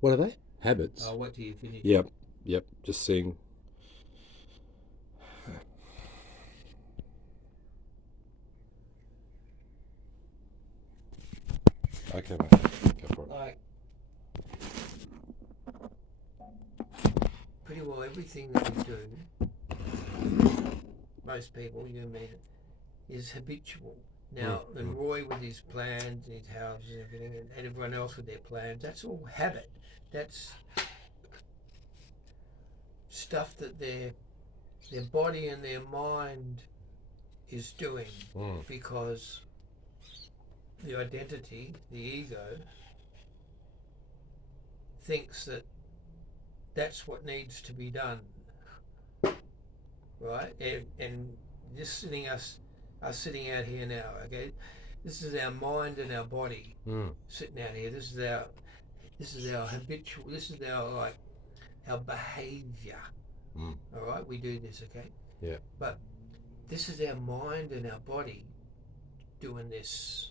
What are they? Habits. Oh, what do you finish? Yep. Yep. Just seeing. Okay, mate. Go for it. Like, pretty well everything that we do, most people, you and me, is habitual. Now, and Roy with his plans and his houses and everything, and everyone else with their plans, that's all habit. That's stuff that their body and their mind is doing because the identity, the ego, thinks that that's what needs to be done, right? And just us sitting out here now, okay? This is our mind and our body sitting out here. This is our habitual. This is our behaviour. All right, we do this, okay? Yeah. But this is our mind and our body doing this.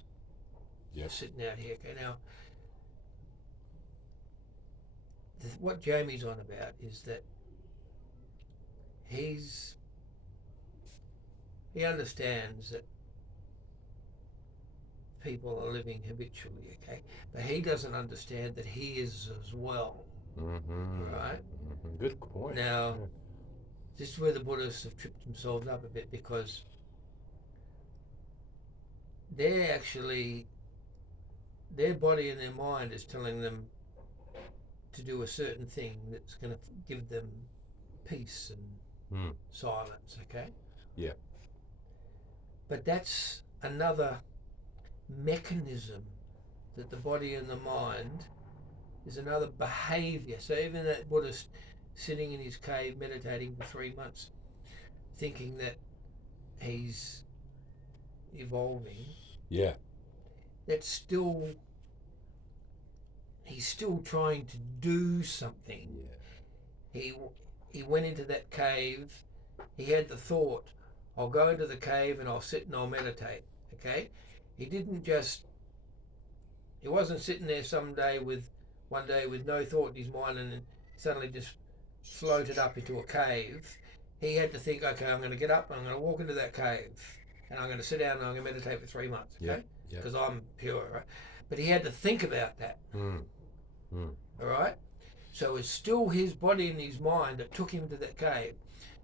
Yep. Sitting out here, okay? Now, what Jamie's on about is that he understands that people are living habitually, okay? But he doesn't understand that he is as well. Right? Good point. Now, this is where the Buddhists have tripped themselves up a bit, because their body and their mind is telling them to do a certain thing that's going to give them peace and silence, okay? Yeah. But that's another mechanism, that the body and the mind is another behaviour. So even that Buddhist sitting in his cave meditating for 3 months, thinking that he's evolving, that's still, he's still trying to do something. He went into that cave, he had the thought, I'll go into the cave and I'll sit and I'll meditate, okay? He wasn't sitting there one day with no thought in his mind and then suddenly just floated up into a cave. He had to think, okay, I'm going to get up and I'm going to walk into that cave and I'm going to sit down and I'm going to meditate for 3 months, okay? Because I'm pure, right? But he had to think about that. All right? So it's still his body and his mind that took him to that cave.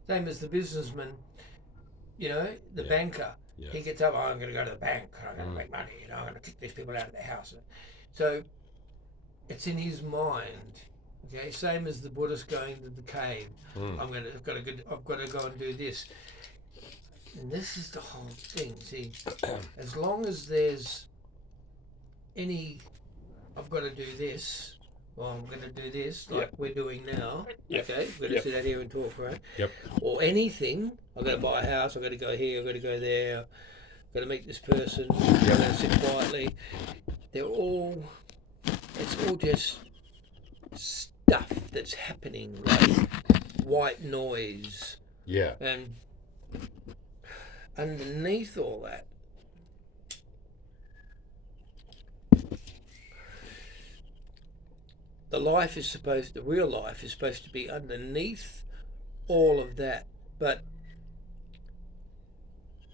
Same as the businessman, the banker. He gets up, I'm going to go to the bank, I'm going to make money, I'm going to kick these people out of their house. So it's in his mind. Okay, same as the Buddhist going to the cave. I've got to go and do this. And this is the whole thing. See, as long as there's any, I've got to do this, or I'm going to do this, like we're doing now. Okay, we're going to sit out here and talk, right? Or anything. I've got to buy a house. I've got to go here. I've got to go there. I've got to meet this person. I'm going to sit quietly. It's all just stuff that's happening, like white noise. And underneath all that, the real life is supposed to be underneath all of that. But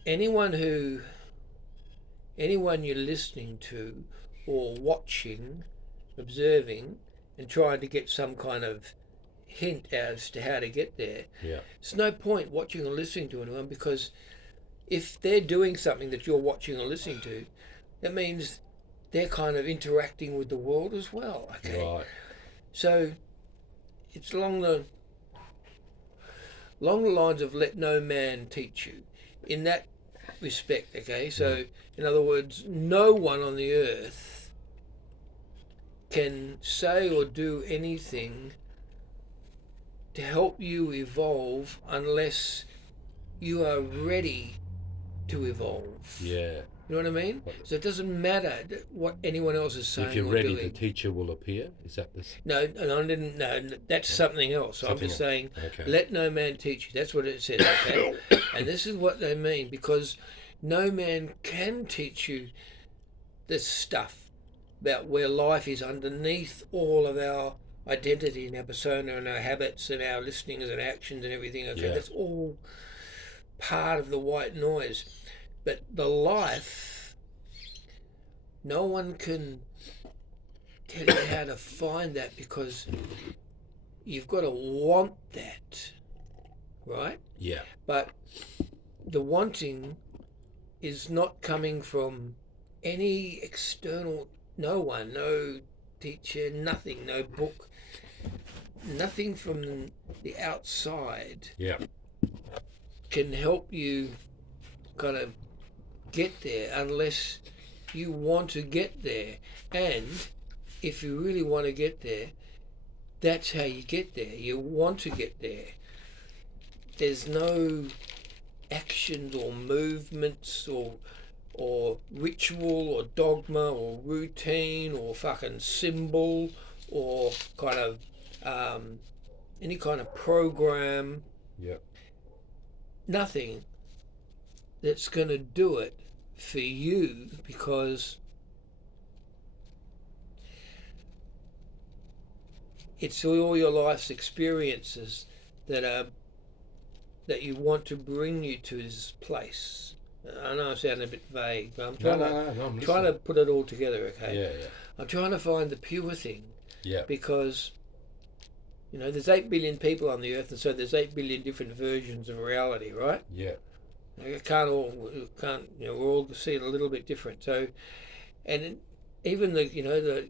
anyone you're listening to or watching, observing, and trying to get some kind of hint as to how to get there, it's no point watching or listening to anyone, because if they're doing something that you're watching or listening to, that means they're kind of interacting with the world as well, okay? Right. So it's along the lines of let no man teach you, in that respect, okay? So in other words, no one on the earth can say or do anything to help you evolve unless you are ready to evolve. You know what I mean? So it doesn't matter what anyone else is saying. If you're or ready, doing. the teacher will appear. Is that this? No, I didn't. No, that's something else. I'm just saying, let no man teach you. That's what it says. Okay, and this is what they mean, because no man can teach you this stuff about where life is underneath all of our identity and our persona and our habits and our listenings and actions and everything. Okay, Yeah. that's all part of the white noise. But the life, no one can tell you how to find that, because you've got to want that, right? Yeah. But the wanting is not coming from any external, no one, no teacher, nothing, no book, nothing from the outside Yeah. can help you kind of get there unless you want to get there. And if you really want to get there, that's how you get there. You want to get there. There's no actions or movements or ritual or dogma or routine or fucking symbol or kind of any kind of program. Yeah. Nothing that's going to do it for you, because it's all your life's experiences that you want to bring you to this place. I know I'm sounding a bit vague, but I'm I'm trying to put it all together, okay? Yeah. I'm trying to find the pure thing, Yeah. because, there's 8 billion people on the earth, and so there's 8 billion different versions of reality, right? Yeah. We're all see it a little bit different. So, and even the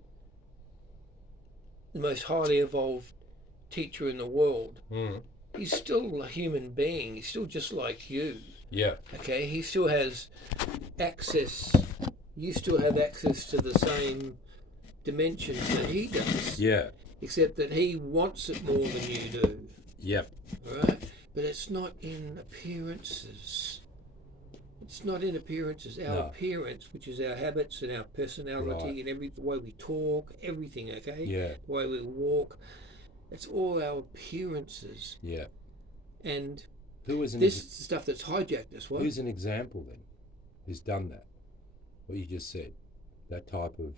most highly evolved teacher in the world, he's still a human being. He's still just like you. Yeah. Okay, he still has access. You still have access to the same dimensions that he does. Yeah. Except that he wants it more than you do. Yeah. Right? But it's not in appearances. It's not in appearances. Our appearance, which is our habits and our personality and the way we talk, everything, okay? Yeah. The way we walk, it's all our appearances. Yeah. And who is this is the stuff that's hijacked us. What? Who's an example then? Who's done that? What you just said, that type of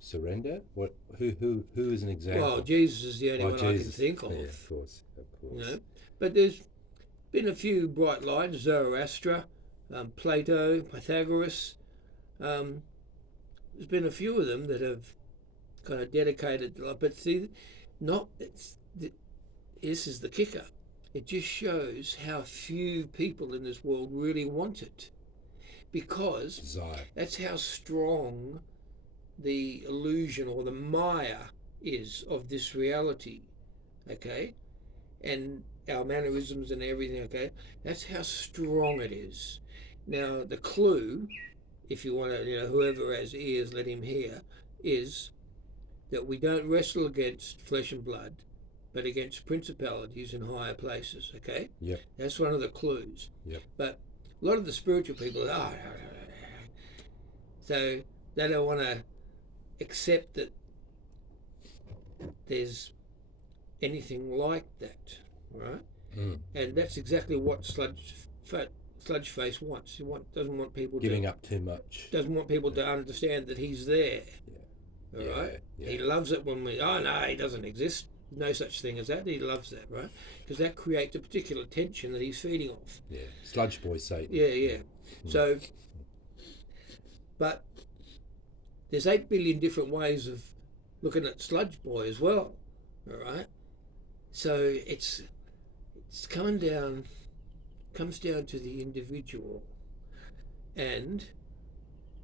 surrender. What? Who is an example? Well, Jesus is the only one I can think of. Yeah, of course. But there's been a few bright lights: Zoroaster, Plato, Pythagoras. There's been a few of them that have kind of dedicated. But see, this is the kicker. It just shows how few people in this world really want it, because that's how strong the illusion or the Maya is of this reality, okay? And our mannerisms and everything, okay? That's how strong it is. Now, the clue, if you want to, whoever has ears, let him hear, is that we don't wrestle against flesh and blood, but against principalities in higher places, okay? Yep. That's one of the clues. Yep. But a lot of the spiritual people, so they don't want to accept that there's anything like that, right? And that's exactly what Sludge Face wants. He doesn't want people giving up too much. Doesn't want people to understand that he's there. Yeah. All right. Yeah. He loves it when he doesn't exist. No such thing as that. He loves that, right? Because that creates a particular tension that he's feeding off. Yeah, sludge boy Satan. Yeah. So, but there's 8 billion different ways of looking at sludge boy as well. All right. So it's comes down to the individual. And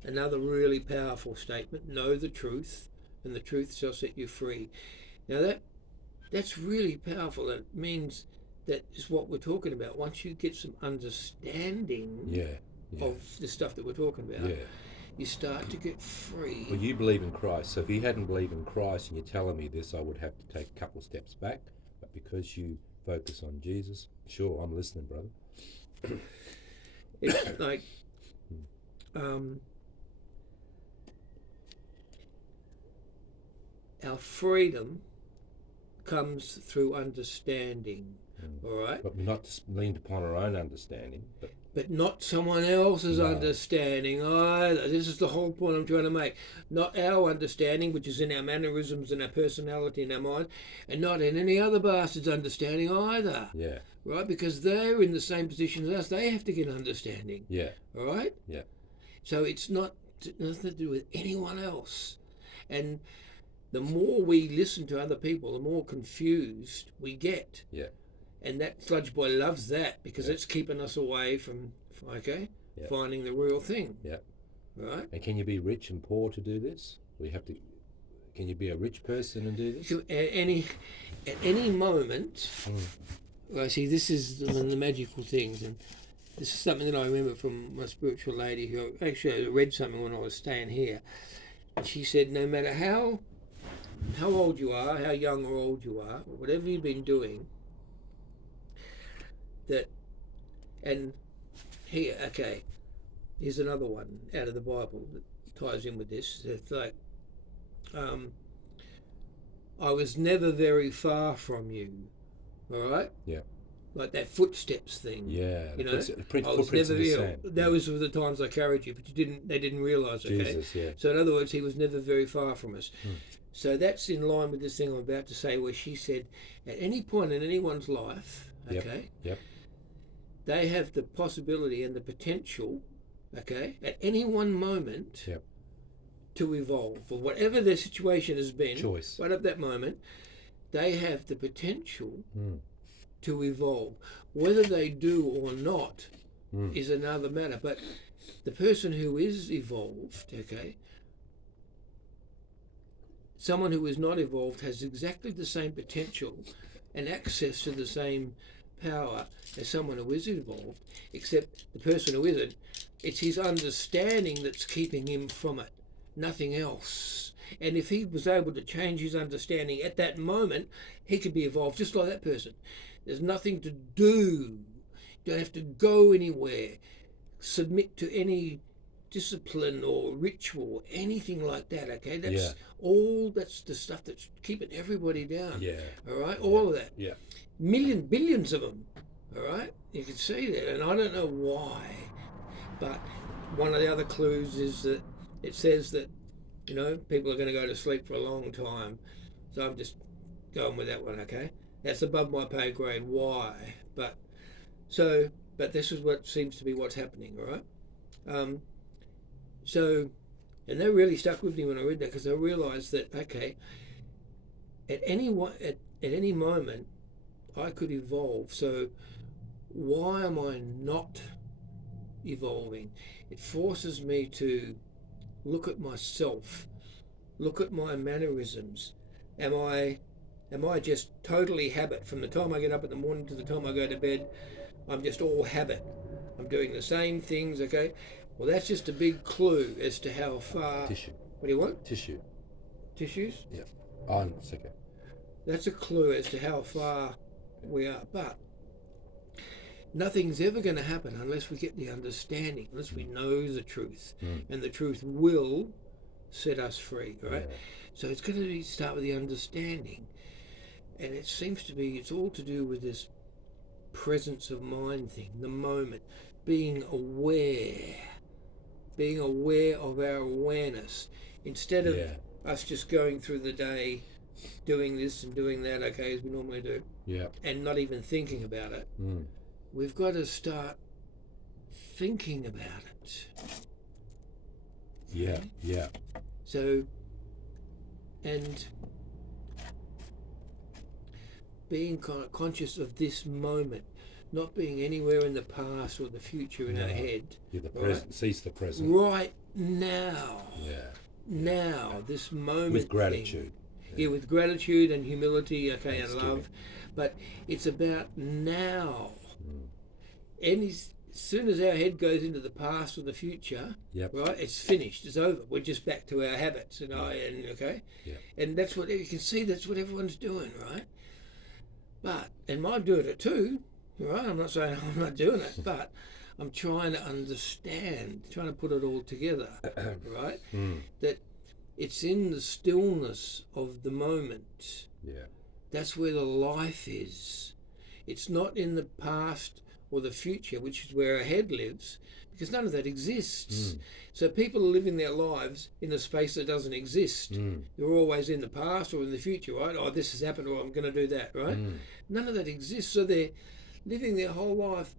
another really powerful statement: know the truth, and the truth shall set you free. Now that's really powerful. It means that is what we're talking about. Once you get some understanding of the stuff that we're talking about, you start to get free. Well, you believe in Christ. So if you hadn't believed in Christ and you're telling me this, I would have to take a couple of steps back. But because you focus on Jesus, sure, I'm listening, brother. It's like our freedom comes through understanding. All right, but we're not leaned upon our own understanding, but but not someone else's No. understanding either. This is the whole point I'm trying to make. Not our understanding, which is in our mannerisms and our personality and our mind, and not in any other bastard's understanding either. Yeah. Right? Because they're in the same position as us. They have to get understanding. Yeah. All right? Yeah. So it's nothing to do with anyone else. And the more we listen to other people, the more confused we get. Yeah. And that sludge boy loves that because Yeah. it's keeping us away from, Yeah. finding the real thing. Yeah. Right? And can you be rich and poor to do this? We have to. Can you be a rich person and do this? So at any moment, I see this is the magical things, and this is something that I remember from my spiritual lady who actually I read something when I was staying here. And she said, no matter how old you are, how young or old you are, whatever you've been doing, and here, okay, here's another one out of the Bible that ties in with this. It's like, I was never very far from you, all right? Yeah. Like that footsteps thing. Yeah. You know, Footprints I was in never the very. sand. That was the times I carried you, but they didn't realise. Okay. Jesus. Yeah. So in other words, he was never very far from us. So that's in line with this thing I'm about to say, where she said, at any point in anyone's life, okay, Yep. they have the possibility and the potential, okay, at any one moment, Yep. to evolve, or whatever their situation has been. Choice. Right at that moment, they have the potential to evolve. Whether they do or not is another matter. But the person who is evolved, okay, someone who is not evolved has exactly the same potential and access to the same power as someone who is evolved, except the person who isn't, it's his understanding that's keeping him from it, nothing else. And if he was able to change his understanding at that moment, he could be evolved just like that person. There's nothing to do. You don't have to go anywhere, submit to any discipline or ritual, anything like that, okay? That's that's the stuff that's keeping everybody down. Yeah. All right? All of that. Yeah. Billions of them. All right? You can see that. And I don't know why, but one of the other clues is that it says that, people are going to go to sleep for a long time. So I'm just going with that one, okay? That's above my pay grade. Why? But this is what seems to be what's happening, all right? And that really stuck with me when I read that, because I realised that, okay, at any moment, I could evolve. So why am I not evolving? It forces me to look at myself, look at my mannerisms. Am I just totally habit? From the time I get up in the morning to the time I go to bed, I'm just all habit. I'm doing the same things, okay? Well, that's just a big clue as to how far... Tissue. What do you want? Tissue. Tissues? Yeah. Oh, no, it's okay. That's a clue as to how far we are. But nothing's ever going to happen unless we get the understanding, unless we know the truth. And the truth will set us free, right? Yeah. So it's going to start with the understanding. And it seems to be, it's all to do with this presence of mind thing, the moment, being aware of our awareness, instead of us just going through the day doing this and doing that, okay, as we normally do, and not even thinking about it. We've got to start thinking about it. Yeah, yeah. So, and being kind of conscious of this moment, not being anywhere in the past or the future in our head. Yeah, the present. Right? Seize the present. Right now. Yeah. Now, this moment. With gratitude. Yeah, with gratitude and humility, okay, and love. But it's about now. And as soon as our head goes into the past or the future, right, it's finished, it's over. We're just back to our habits and and that's what you can see. That's what everyone's doing, right? And I'm doing it too, right? I'm not saying I'm not doing it, but I'm trying to understand, trying to put it all together, right? That it's in the stillness of the moment. Yeah. That's where the life is. It's not in the past or the future, which is where our head lives, because none of that exists. Mm. So people are living their lives in a space that doesn't exist. Mm. They're always in the past or in the future, right? Oh, this has happened, or I'm going to do that, right? Mm. None of that exists. So they're living their whole life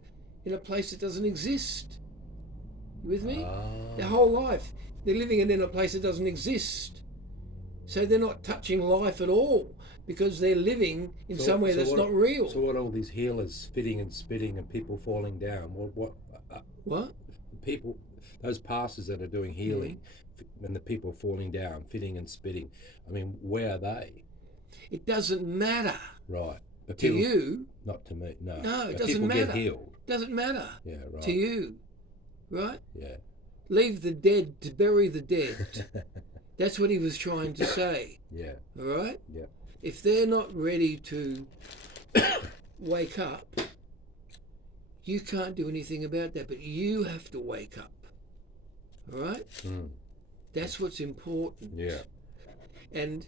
in a place that doesn't exist. You with me? Their whole life, they're living it in a place that doesn't exist. So they're not touching life at all, because they're living in somewhere that's not real. So what? All these healers fitting and spitting and people falling down. What? People, those pastors that are doing healing, and the people falling down, fitting and spitting. I mean, where are they? It doesn't matter. Right. But To people, you, not to me. No. no, it But doesn't people matter. get healed. Doesn't matter Yeah. Right. to you, right? Yeah. Leave the dead to bury the dead. That's what he was trying to say. Yeah. All right? Yeah. If they're not ready to wake up, you can't do anything about that, but you have to wake up. All right? Mm. That's what's important. Yeah. And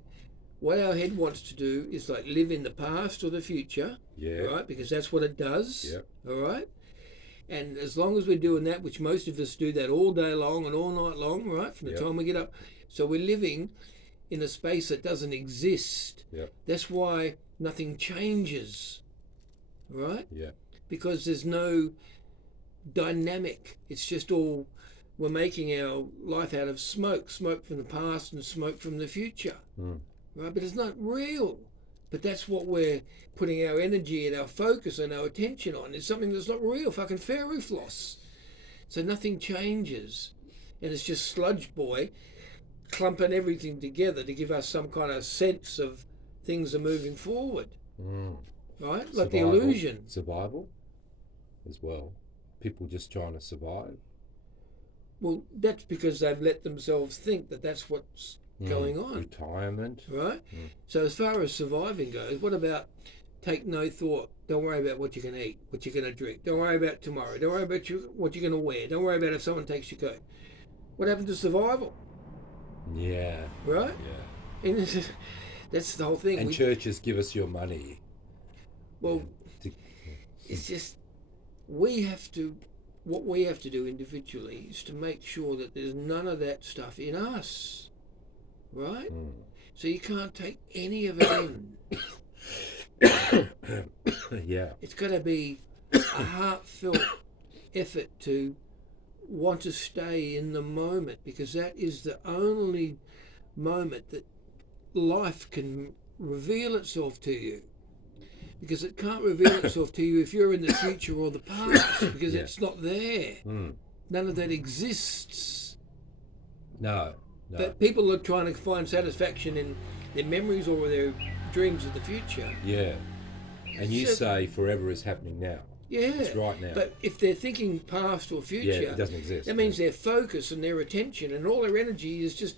what our head wants to do is like live in the past or the future, Yeah. right? Because that's what it does. Yeah. All right? And as long as we're doing that, which most of us do that all day long and all night long, right? From the Yep. time we get up. So we're living in a space that doesn't exist. Yep. That's why nothing changes, right? Yeah. Because there's no dynamic. It's just all, we're making our life out of smoke from the past and smoke from the future, Mm. right? But it's not real. But that's what we're putting our energy and our focus and our attention on. It's something that's not real, fucking fairy floss. So nothing changes. And it's just Sludge Boy clumping everything together to give us some kind of sense of things are moving forward. Mm. Right? Like the Survival. illusion. Survival as well. People just trying to survive. Well, that's because they've let themselves think that that's what's going on. Retirement. Right? Mm. So as far as surviving goes, what about take no thought? Don't worry about what you're going to eat, what you're going to drink. Don't worry about tomorrow. Don't worry about what you're going to wear. Don't worry about if someone takes your coat. What happened to survival? Yeah. Right? Yeah. And that's the whole thing. And churches give us your money. Well, To- it's just what we have to do individually is to make sure that there's none of that stuff in us, right? Mm. So you can't take any of it in. Yeah. It's got to be a heartfelt effort to want to stay in the moment, because that is the only moment that life can reveal itself to you. Because it can't reveal itself to you if you're in the future or the past, because Yeah. it's not there. Mm. None of that exists. No. But people are trying to find satisfaction in their memories or their dreams of the future. Yeah. And you So- say forever is happening now. Yeah. It's right now. But if they're thinking past or future, Yeah, it doesn't exist. that means their focus and their attention and all their energy is just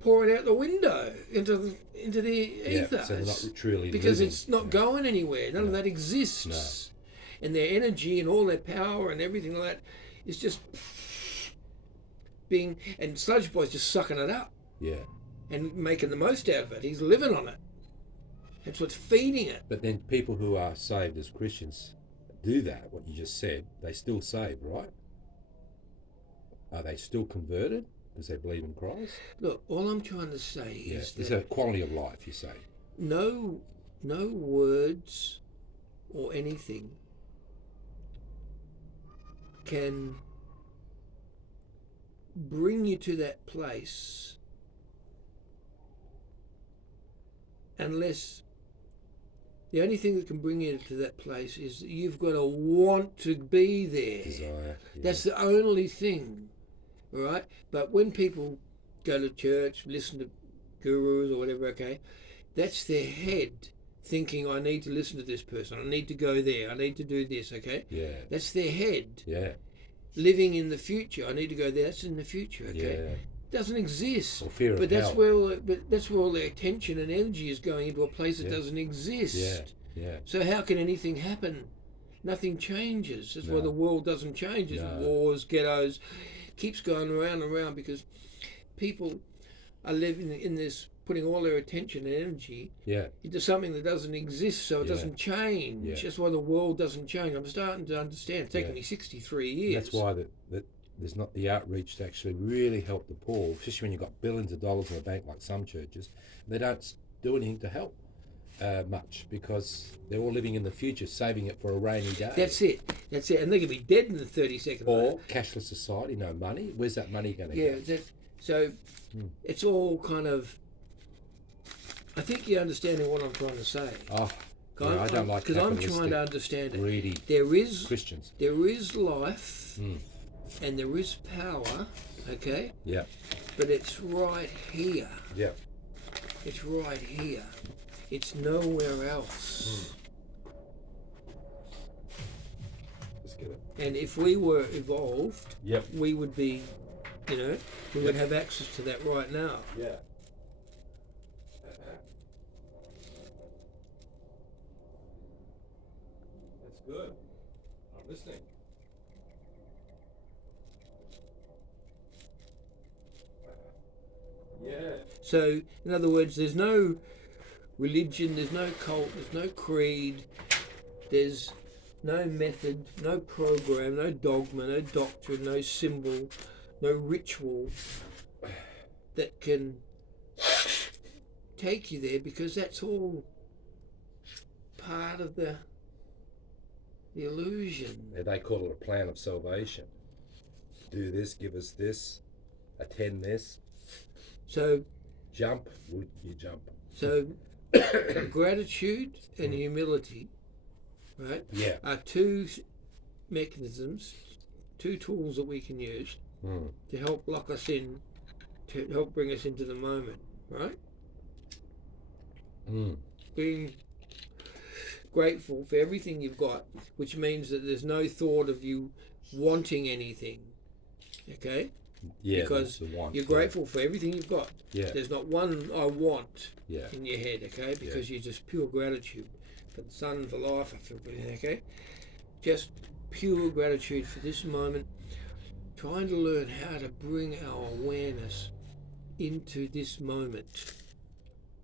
pouring out the window into the ether. Yeah, so they're not truly because living. it's not going anywhere. None of that exists. And their energy and all their power and everything like that is just being, and Sludge Boy's just sucking it up Yeah. and making the most out of it. He's living on it. That's what's feeding it. But then people who are saved as Christians do that, what you just said, they still saved, right? Are they still converted because they believe in Christ? Look, all I'm trying to say Yeah. is It's that a quality of life, you say. no words or anything can bring you to that place unless the only thing that can bring you to that place is that you've got to want to be there. Desire. Yeah. That's the only thing, all right? But when people go to church, listen to gurus or whatever, okay, that's their head thinking, I need to listen to this person, I need to go there, I need to do this, okay? Yeah. That's their head. Yeah. Living in the future, I need to go there, that's in the future, okay? Yeah. Doesn't exist. Or fear of But that's hell. where all their attention and energy is going into a place that Yeah. doesn't exist. Yeah. Yeah. So how can anything happen? Nothing changes. That's why No. the world doesn't change. It's No. wars, ghettos, keeps going around and around because people are living in this putting all their attention and energy Yeah. into something that doesn't exist, so it Yeah. doesn't change. Yeah. That's why the world doesn't change. I'm starting to understand. It's taken Yeah. me 63 And years. that's why that there's not the outreach to actually really help the poor, especially when you've got billions of dollars in the bank like some churches. They don't do anything to help much because they're all living in the future, saving it for a rainy day. That's it. And they could be dead in the 30 seconds. Or cashless society, no money. Where's that money going to go? So it's all kind of. I think you're understanding what I'm trying to say. Oh, yeah, I don't like because I'm trying to understand it. Greedy There is Christians. There is life, and there is power. Okay. Yeah. But it's right here. Yeah. It's right here. It's nowhere else. Let's get it. And if we were evolved, Yep. we would be, we would have access to that right now. Yeah. That's good. I'm listening. Yeah. So, in other words, there's no religion, there's no cult, there's no creed, there's no method, no program, no dogma, no doctrine, no symbol, no ritual that can take you there, because that's all part of the illusion. Yeah, they call it a plan of salvation. Do this, give us this, attend this. So Jump, would you jump? So gratitude and humility, right, Yeah. are two mechanisms, two tools that we can use to help lock us in, to help bring us into the moment, right? Being grateful for everything you've got, which means that there's no thought of you wanting anything, okay? Yeah, because that's the want, you're grateful for everything you've got. Yeah. There's not one I want Yeah. in your head, okay? Because you're just pure gratitude for the sun, for life, okay? Just pure gratitude for this moment. Trying to learn how to bring our awareness into this moment.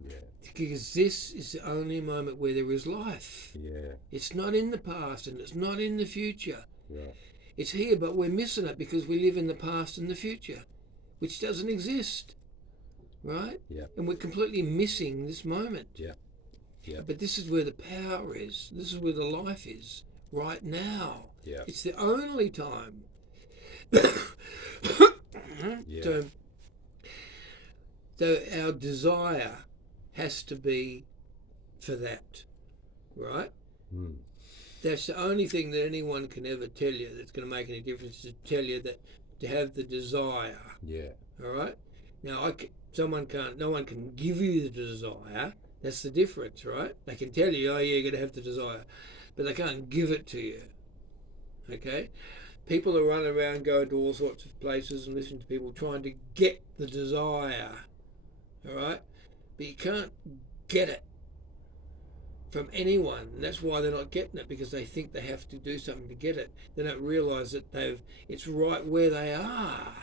Yeah. Because this is the only moment where there is life. Yeah. It's not in the past and it's not in the future. Yeah. It's here, but we're missing it because we live in the past and the future, which doesn't exist, right? Yeah. And we're completely missing this moment. Yeah. Yeah. But this is where the power is. This is where the life is, right now. Yeah. It's the only time. Yeah. So our desire has to be for that, right? That's the only thing that anyone can ever tell you that's going to make any difference, to tell you that to have the desire. Yeah. All right. Now, no one can give you the desire. That's the difference, right? They can tell you, oh yeah, you're going to have the desire, but they can't give it to you. Okay. People are running around going to all sorts of places and listening to people trying to get the desire. All right. But you can't get it from anyone. And that's why they're not getting it, because they think they have to do something to get it. They don't realise that it's right where they are.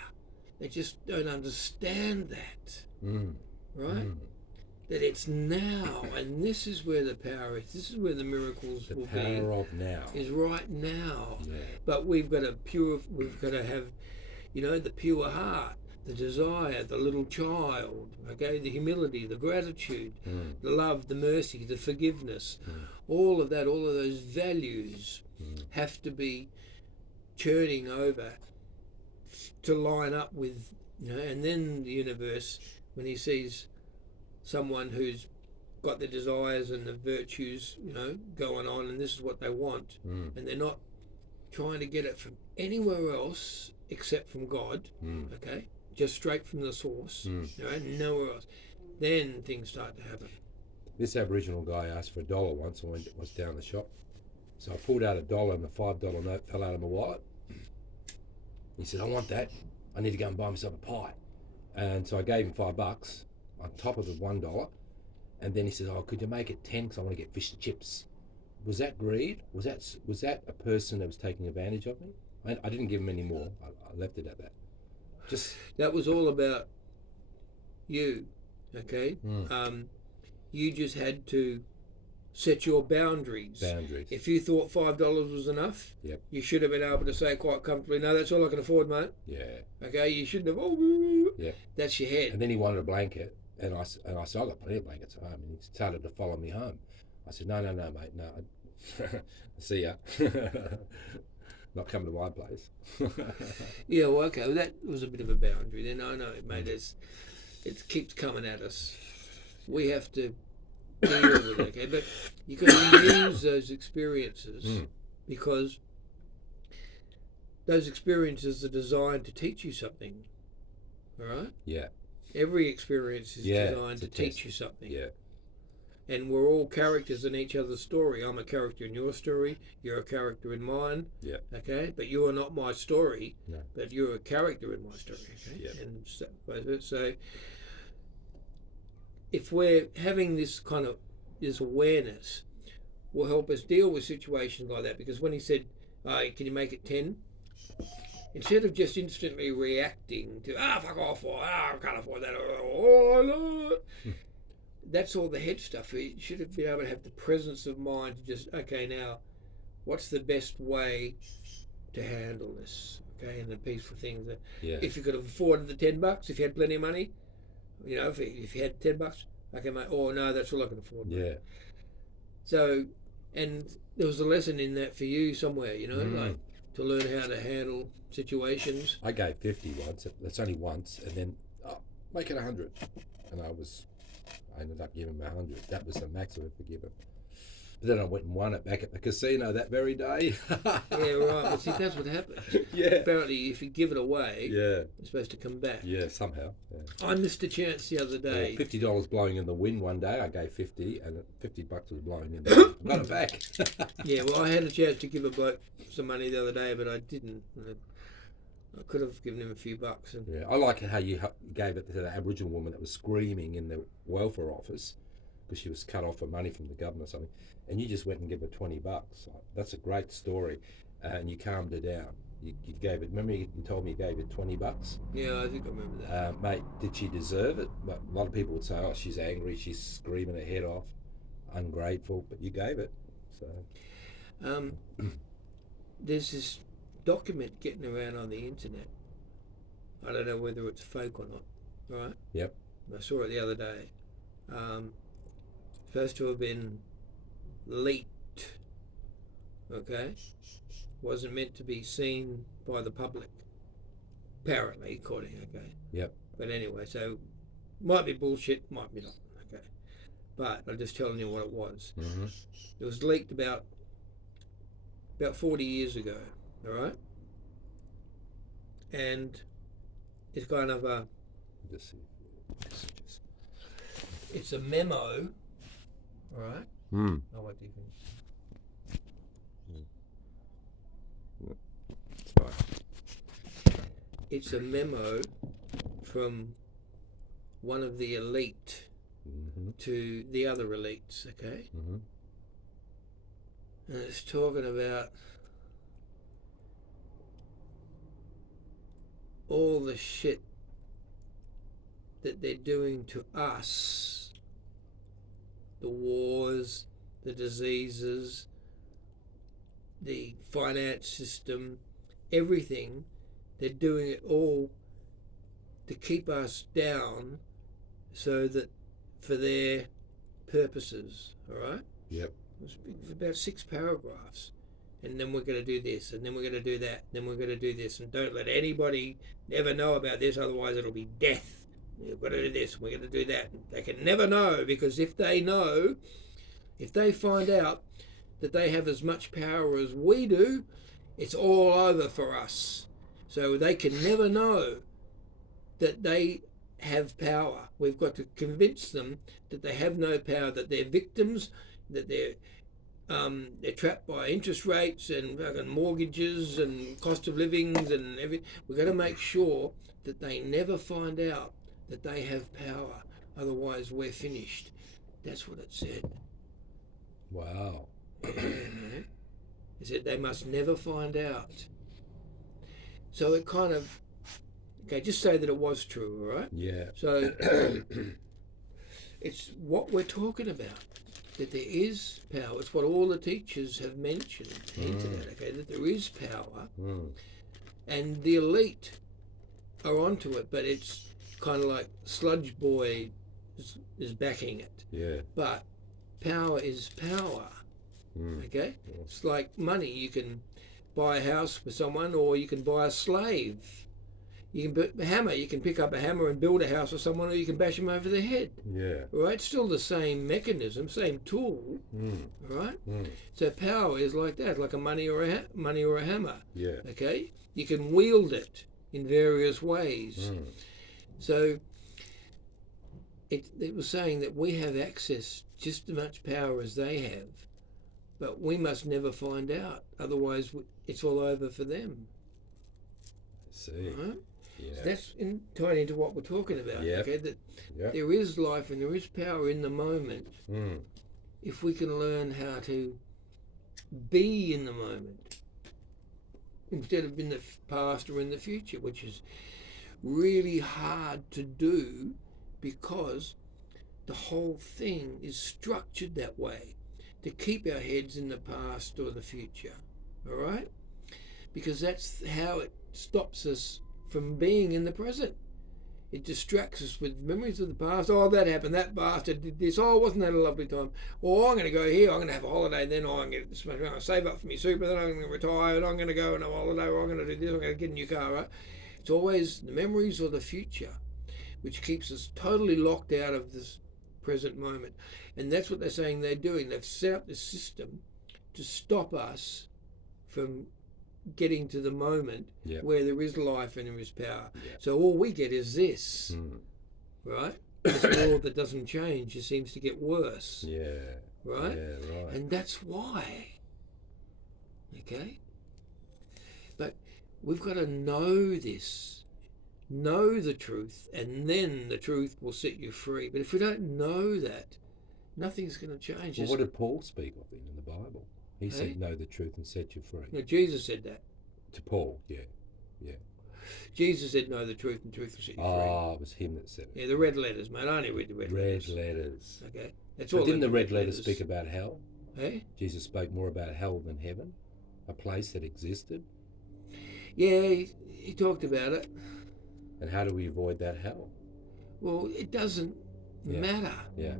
They just don't understand that, right? That it's now, and this is where the power is. This is where the miracles will be. The power of now is right now. Yeah. But we've got to have, the pure heart, the desire, the little child, okay, the humility, the gratitude, the love, the mercy, the forgiveness, all of those values have to be churning over to line up with, and then the universe, when he sees someone who's got the desires and the virtues, going on, and this is what they want, and they're not trying to get it from anywhere else except from God, okay? Just straight from the source, nowhere else. Then things start to happen. This Aboriginal guy asked for $1 once. I was down the shop, so I pulled out $1 and the $5 note fell out of my wallet. He said, "I want that. I need to go and buy myself a pie." And so I gave him $5 on top of the $1, and then he says, "Oh, could you make it 10 because I want to get fish and chips?" Was that greed? Was that a person that was taking advantage of me? I didn't give him any more. I left it at that. Just that was all about you. Okay, Mm. you just had to set your boundaries. If you thought $5 was enough, Yep. you should have been able to say quite comfortably, "No, that's all I can afford, mate." Yeah. Okay, you shouldn't have. Oh, Yeah. that's your head. And then he wanted a blanket, and I said, I've got plenty of blankets at home, and he started to follow me home. I said, no, mate, no. See ya. Not coming to my place. Yeah, well, okay, well, that was a bit of a boundary. Then I know, mate. It keeps coming at us. We have to deal with it, okay? But you got to use those experiences because those experiences are designed to teach you something. All right? Yeah. Every experience is designed to teach you something. Yeah. And we're all characters in each other's story. I'm a character in your story. You're a character in mine. Yeah. Okay? But you are not my story. No. But you're a character in my story. Okay? Yeah. And so if we're having this kind of this awareness, will help us deal with situations like that. Because when he said, "Can you make it 10?" Instead of just instantly reacting to fuck off, or I can't afford that, or no. That's all the head stuff. You should have been able to have the presence of mind to just, okay, now, what's the best way to handle this? Okay, and the peaceful things. If you could have afforded the $10, if you had plenty of money, if you had $10, okay, mate. Oh no, that's all I can afford. Mate. Yeah. So, and there was a lesson in that for you somewhere, like to learn how to handle situations. I gave 50 once. That's only once, and then make it 100, and I ended up giving him 100. That was the max I ever given. But then I went and won it back at the casino that very day. Yeah, right. But see, that's what happens. Yeah. Apparently, if you give it away, yeah, it's supposed to come back. Yeah, somehow. Yeah. I missed a chance the other day. $50 blowing in the wind one day. I gave 50, and $50 was blowing in the wind. I got it back. Yeah, well, I had a chance to give a bloke some money the other day, but I didn't. I could have given him a few bucks. And yeah, I like how you gave it to the Aboriginal woman that was screaming in the welfare office because she was cut off for money from the government or something, and you just went and gave her $20. That's a great story, and you calmed her down. You gave it. Remember, you told me you gave it $20. Yeah, I think I remember that. Mate, did she deserve it? But a lot of people would say, "Oh, she's angry. She's screaming her head off, ungrateful." But you gave it. So, there's this document getting around on the internet. I don't know whether it's fake or not. Right? Yep. I saw it the other day. Supposed to have been leaked. Okay? Wasn't meant to be seen by the public. Apparently, according, okay? Yep. But anyway, so might be bullshit, might be not. Okay? But I'm just telling you what it was. Mm-hmm. It was leaked about 40 years ago, all right? And it's kind of a... It's a memo, all right? Mm. Oh, what do you think? It's fine. It's a memo from one of the elite to the other elites, okay? Mm-hmm. And it's talking about all the shit that they're doing to us. The wars, the diseases, the finance system, everything. They're doing it all to keep us down so that for their purposes, all right? Yep. It's about 6 paragraphs. And then we're going to do this, and then we're going to do that, and then we're going to do this, and don't let anybody ever know about this, otherwise it'll be death. We've got to do this, we're going to do that. They can never know, because if they know, if they find out that they have as much power as we do, it's all over for us. So they can never know that they have power. We've got to convince them that they have no power, that they're victims, that they're trapped by interest rates and mortgages and cost of livings and everything. We've got to make sure that they never find out that they have power. Otherwise, we're finished. That's what it said. Wow. It said they must never find out. So it kind of... Okay, just say that it was true, all right? Yeah. So it's what we're talking about. That there is power. It's what all the teachers have mentioned, hinted at, okay, that there is power, and the elite are onto it, but it's kind of like Sludge Boy is backing it. Yeah. But power is power, okay? Yeah. It's like money. You can buy a house for someone, or you can buy a slave. You can put a hammer. You can pick up a hammer and build a house for someone, or you can bash them over the head. Yeah. Right? Still the same mechanism, same tool. Right? So power is like that, like a money or a hammer. Yeah. Okay? You can wield it in various ways. So it was saying that we have access just as much power as they have, but we must never find out. Otherwise, it's all over for them. I see. Right? Yeah. So that's tied into what we're talking about. Yep. Okay, that Yep. there is life and there is power in the moment if we can learn how to be in the moment instead of in the past or in the future, which is really hard to do because the whole thing is structured that way to keep our heads in the past or the future. All right? Because that's how it stops us from being in the present. It distracts us with memories of the past. Oh, that happened. That bastard did this. Oh, wasn't that a lovely time? Oh, I'm going to go here. I'm going to have a holiday. Then I'm going to get this much. I'm going to save up for me super. Then I'm going to retire. And I'm going to go on a holiday. Or I'm going to do this. I'm going to get a new car. Right? It's always the memories or the future, which keeps us totally locked out of this present moment. And that's what they're saying they're doing. They've set up this system to stop us from getting to the moment where there is life and there is power. So all we get is this, right? This world that doesn't change, it seems to get worse. Yeah. Right? Yeah, right. And that's why. Okay? But we've got to know this. Know the truth, and then the truth will set you free. But if we don't know that, nothing's going to change. Well, what did Paul speak of in the Bible? He said, know the truth and set you free. No, Jesus said that. To Paul, yeah. Jesus said, know the truth and truth will set you free. Oh, it was him that said it. Yeah, the red letters, mate. I only read the red letters. Red letters. Okay. That's But all. didn't the red letters speak about hell? Hey? Jesus spoke more about hell than heaven, a place that existed. Yeah, he talked about it. And how do we avoid that hell? Well, it doesn't matter. Yeah.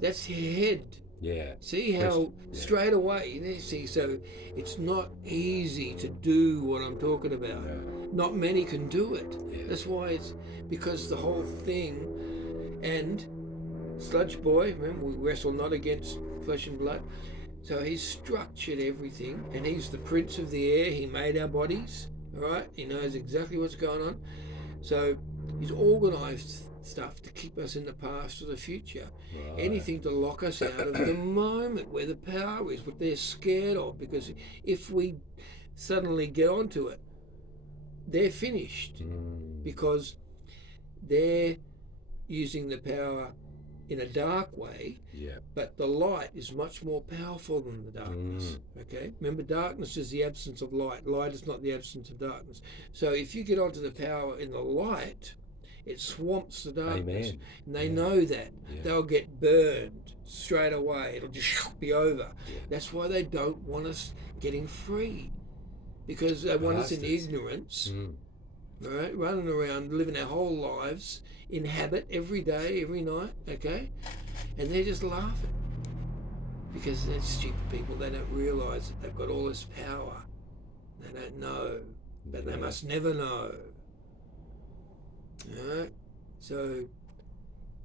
That's your head. Yeah. See how straight away, you see, so it's not easy to do what I'm talking about. Yeah. Not many can do it. Yeah. That's why it's because the whole thing, and Sludge Boy, remember, we wrestle not against flesh and blood. So he's structured everything, and he's the prince of the air. He made our bodies, all right? He knows exactly what's going on. So he's organised stuff to keep us in the past or the future. Right. Anything to lock us out of the moment where the power is, what they're scared of. Because if we suddenly get onto it, they're finished. Because they're using the power in a dark way, but the light is much more powerful than the darkness. Okay, remember, darkness is the absence of light. Light is not the absence of darkness. So if you get onto the power in the light, it swamps the darkness. Amen. And they know that. They'll get burned straight away. It'll just be over. That's why they don't want us getting free, because they want us in ignorance, right? Running around, living our whole lives in habit, every day, every night, okay? And they're just laughing because they're stupid people. They don't realise that they've got all this power. They don't know, but they must never know. All right? So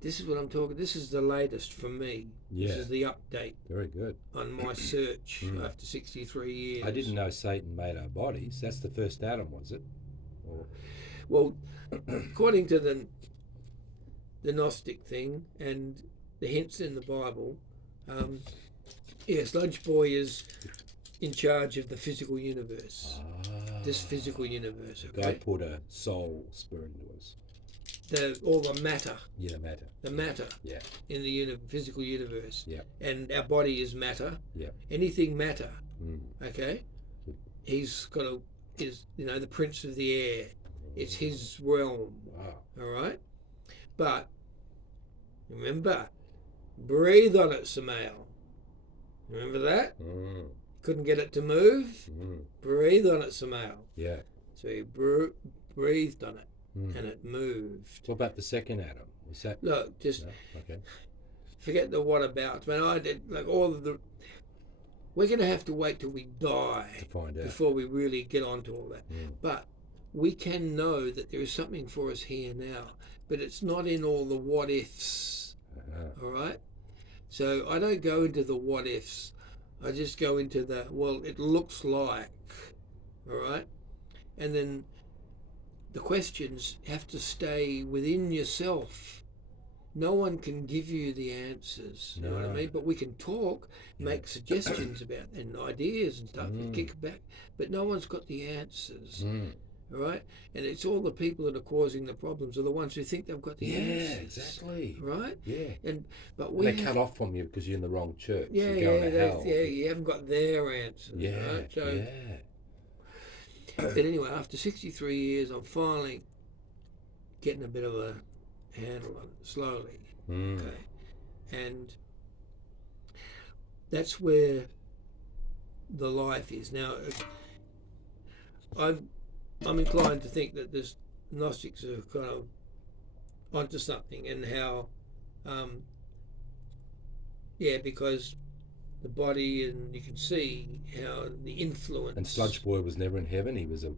this is what I'm talking. This is the latest for me. This is the update. Very good. On my search after 63 years. I didn't know Satan made our bodies. That's the first Adam, was it? Or... Well, according to the Gnostic thing and the hints in the Bible, Sludge Boy is in charge of the physical universe. This physical universe. Okay? God put a soul spirit into us. All the matter. Yeah, matter. The matter. Yeah. In the physical universe. Yeah. And our body is matter. Yeah. Anything matter. Okay. He's got the prince of the air. It's his realm. Wow. All right. But Remember? Breathe on it, Samael. Remember that? Mm. Couldn't get it to move? Mm. Breathe on it, Samael. Yeah. So he breathed on it, Mm. and it moved. What about the second Adam? Was that? Look, just No? Okay. forget the whatabouts. Man, I did like all of the. We're going to have to wait till we To die find out. before we really get onto all that. Mm. But we can know that there is something for us here now, but it's not in all the what ifs. Uh-huh. All right. So I don't go into the what ifs. I just go into the, well, it looks like. All right. And then the questions have to stay within yourself. No one can give you the answers. You know what I No. mean? But we can talk, Yeah. make suggestions about and ideas and stuff and Mm. kick back. But no one's got the answers. Mm. All right. And it's all the people that are causing the problems are the ones who think they've got the Yeah, answers. exactly. Right? Yeah. But And we they have, cut off from you because you're in the wrong church. yeah, You're going yeah, to hell. yeah, you haven't got their answers. Yeah. Right? So, Yeah. but anyway, after 63 years, I'm finally getting a bit of a handle on it, slowly. Mm. Okay. And that's where the life is. Now, I'm inclined to think that this Gnostics are kind of onto something, and how, because the body, and you can see how the influence. And Sludge Boy was never in heaven. He was a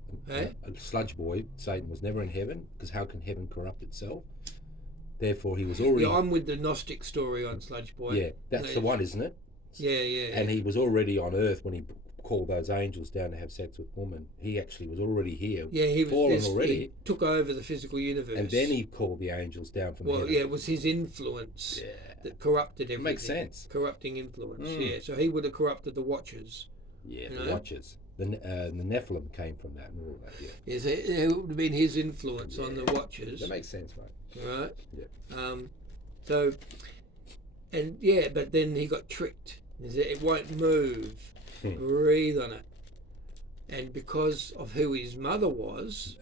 Sludge Boy. Satan was never in heaven, because how can heaven corrupt itself? Therefore, he was already. Yeah, I'm with the Gnostic story on Sludge Boy. Yeah, that's the one, isn't it? Yeah, yeah. And he was already on earth when he called those angels down to have sex with women. He actually was already here. Yeah, he fallen was already. He took over the physical universe. And then he called the angels down from heaven. yeah, it was his influence that corrupted everything. Makes sense. Corrupting influence. Mm. Yeah, so he would have corrupted the Watchers. Yeah, You the know? Watchers. The Nephilim came from that and all that. Yeah, Yes, it would have been his influence on the Watchers. that makes sense, mate. Right. Yeah. So, and yeah, but then he got tricked. It won't move. Breathe on it. And because of who his mother was,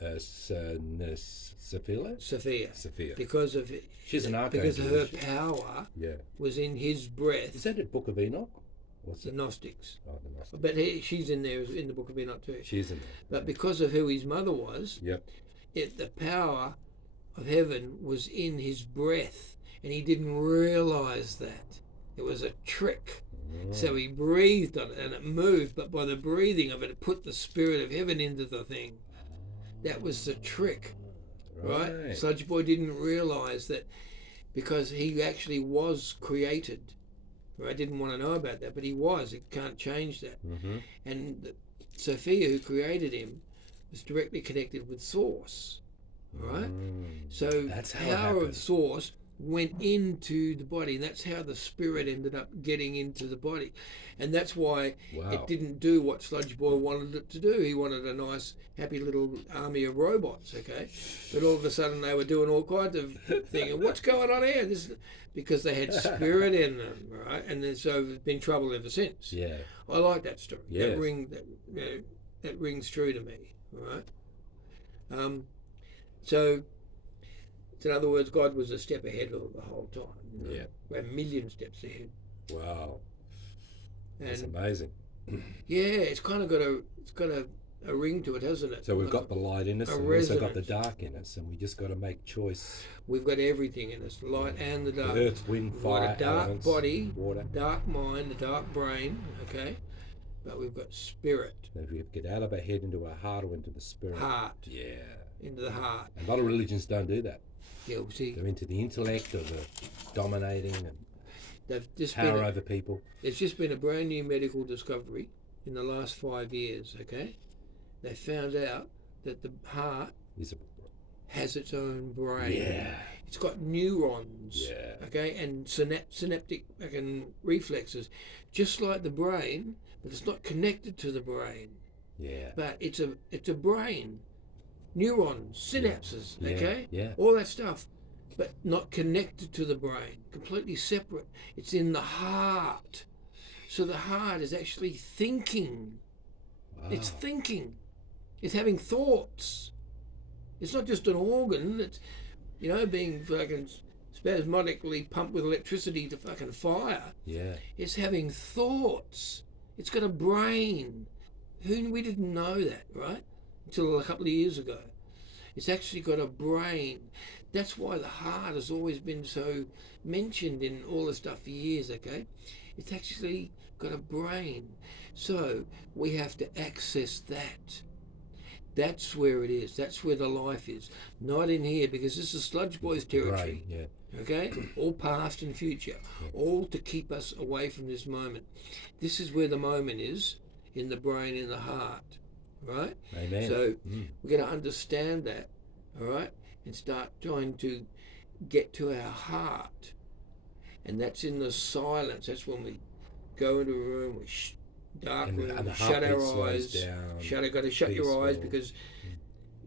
Sophia, because of it, She's an because archangel. of her isn't she? power Yeah. was in his breath. Is that the Book of Enoch? What's The it? Gnostics. Oh, the Gnostics. But she's in there in the Book of Enoch too. She's in there. But because of who his mother was, Yep. the power of heaven was in his breath, and he didn't realize that. It was a trick. So he breathed on it and it moved, but by the breathing of it, it put the spirit of heaven into the thing. That was the trick, right? Sludge Boy didn't realize that, because he actually was created. I didn't want to know about that, but he was. It can't change that. Mm-hmm. And Sophia, who created him, was directly connected with Source, right? So That's how it power of happened. Source went into the body, and that's how the spirit ended up getting into the body. And that's why Wow. it didn't do what Sludge Boy wanted it to do. He wanted a nice, happy little army of robots, okay? But all of a sudden they were doing all kinds of things. What's going on here? Because they had spirit in them, right? And then so there's been trouble ever since. Yeah. I like that story. Yes. That rings true to me, all right? So in other words, God was a step ahead of the whole time. You know? Yeah. A million steps ahead. Wow. That's And amazing. yeah, it's kind of got a ring to it, hasn't it? So we've got the light in us, a and we've also got the resonance. dark in us, and we just got to make choice. We've got everything in us, the light and the dark. The earth, wind, We've fire, got a dark elements, body, water. dark mind, a dark brain, okay? But we've got spirit, And if we get out of our head into our heart or into the spirit. heart, Yeah. into the heart. A lot of religions don't do that. Yeah, well, see, They're into the intellect or the dominating and they've just power over people. there's just been a brand new medical discovery in the last 5 years, okay? They found out that the heart Is a, has its own brain. yeah. It's got neurons, Yeah. okay, and synaptic reflexes, just like the brain, but it's not connected to the brain. Yeah. But it's a brain, neurons, synapses, Yeah. okay, Yeah. all that stuff, but not connected to the brain, completely separate. It's in the heart. So the heart is actually thinking. Wow. It's thinking. It's having thoughts. It's not just an organ that's, being fucking spasmodically pumped with electricity to fucking fire. Yeah. It's having thoughts. It's got a brain. We didn't know that, right? Until a couple of years ago. It's actually got a brain. That's why the heart has always been so mentioned in all the stuff for years, okay? It's actually got a brain. So we have to access that. That's where it is. That's where the life is. Not in here, because this is Sludge Boys territory. Right, yeah. Okay? All past and future. All to keep us away from this moment. This is where the moment is, in the brain, in the heart. Right? Amen. So we're going to understand that, all right? And start trying to get to our heart. And that's in the silence. That's when we go into a room, dark room, and the shut our heartbeat eyes. slows down, Got to shut your eyes, peaceful. because